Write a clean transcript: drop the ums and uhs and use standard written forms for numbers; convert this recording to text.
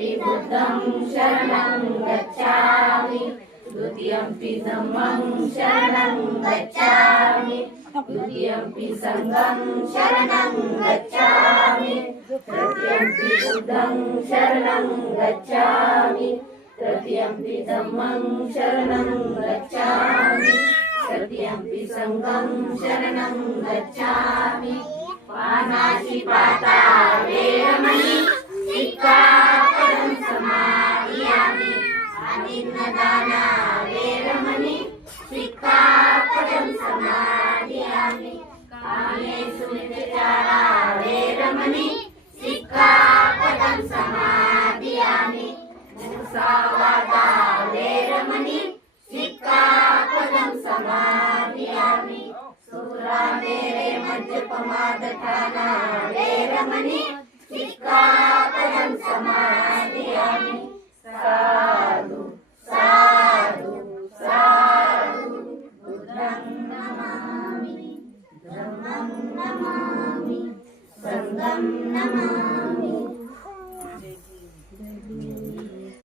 बुद्धं शरणं गच्छामि द्वितीयंपि धम्मं शरणं गच्छामि द्वितीयंपि संघं शरणं गच्छामि तृतीयंपि बुद्धं शरणं गच्छामि तृतीयंपि धम्मं शरणं गच्छामि तृतीयंपि संघं शरणं गच्छामि पानातिपाता वेरमणि सिक्खापदं समादियामि अन्नदाना वेरमणि सिक्खापदं समादियामि कामेषु मिथ्याचारा वेरमणि सिक्खापदं समादियामि मुसावादा वेरमणि सिक्खापदं समादियामि सुरामेरे मद्यपमादठाना वेरमणि सिक्खापदं समादियामि